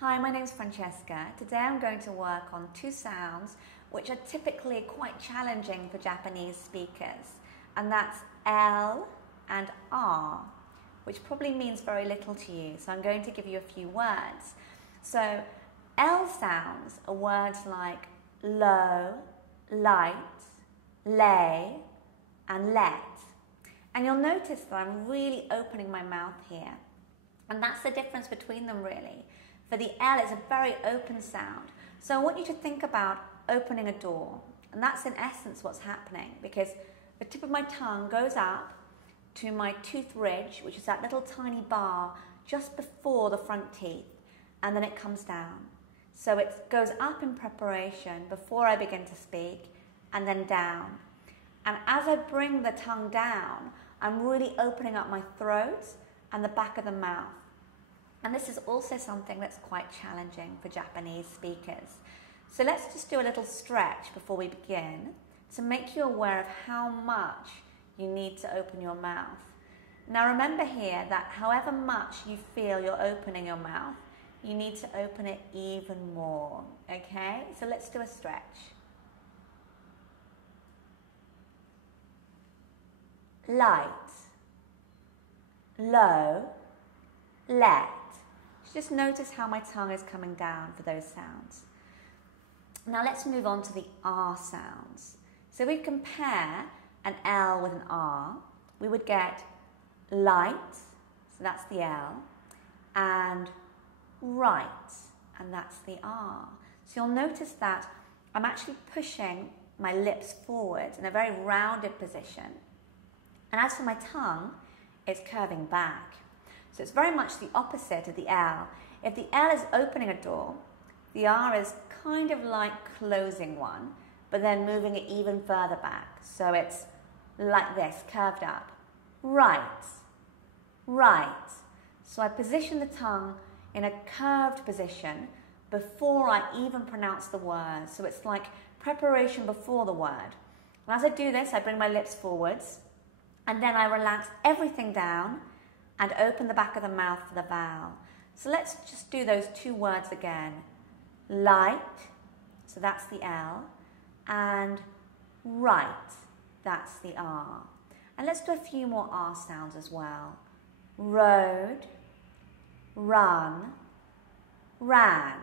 Hi, my name is Francesca. Today I'm going to work on two sounds which are typically quite challenging for Japanese speakers, and that's L and R, which probably means very little to you, so I'm going to give you a few words. So L sounds are words like low, light, lay, and let. And you'll notice that I'm really opening my mouth here. And that's the difference between them, really. For the L, it's a very open sound. So I want you to think about opening a door. And that's in essence what's happening, because the tip of my tongue goes up to my tooth ridge, which is that little tiny bar just before the front teeth, and then it comes down. So it goes up in preparation before I begin to speak, and then down. And as I bring the tongue down, I'm really opening up my throat and the back of the mouth. And this is also something that's quite challenging for Japanese speakers. So let's just do a little stretch before we begin to make you aware of how much you need to open your mouth. Now remember here that however much you feel you're opening your mouth, you need to open it even more, okay? So let's do a stretch. Light, low, let. Just notice how my tongue is coming down for those sounds. Now let's move on to the R sounds. So if we compare an L with an R, we would get light, so that's the L, and right, and that's the R. So you'll notice that I'm actually pushing my lips forward in a very rounded position. And as for my tongue, it's curving back. So it's very much the opposite of the L. If the L is opening a door, the R is kind of like closing one, but then moving it even further back. So it's like this, curved up. Right, right. So I position the tongue in a curved position before I even pronounce the word. So it's like preparation before the word. And as I do this, I bring my lips forwards, and then I relax everything down and open the back of the mouth for the vowel. So let's just do those two words again. Light, so that's the L, and right, that's the R. And let's do a few more R sounds as well. Road, run, ran.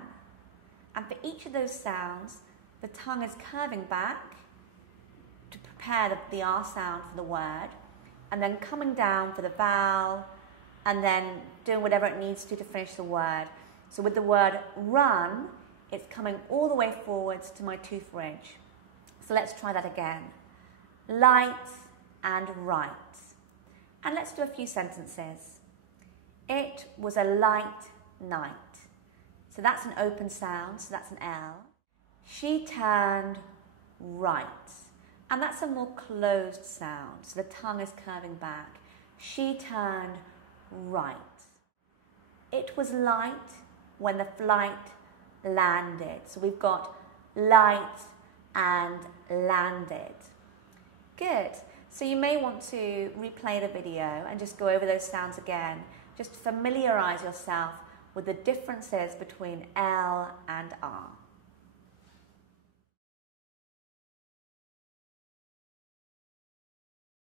And for each of those sounds, the tongue is curving back to prepare the R sound for the word, and then coming down for the vowel, and then doing whatever it needs to finish the word. So with the word run, it's coming all the way forwards to my tooth ridge. So let's try that again. Light and right. And let's do a few sentences. It was a light night. So that's an open sound, so that's an L. She turned right. And that's a more closed sound, so the tongue is curving back. She turned right. It was light when the flight landed. So we've got light and landed. Good. So you may want to replay the video and just go over those sounds again. Just familiarize yourself with the differences between L and R.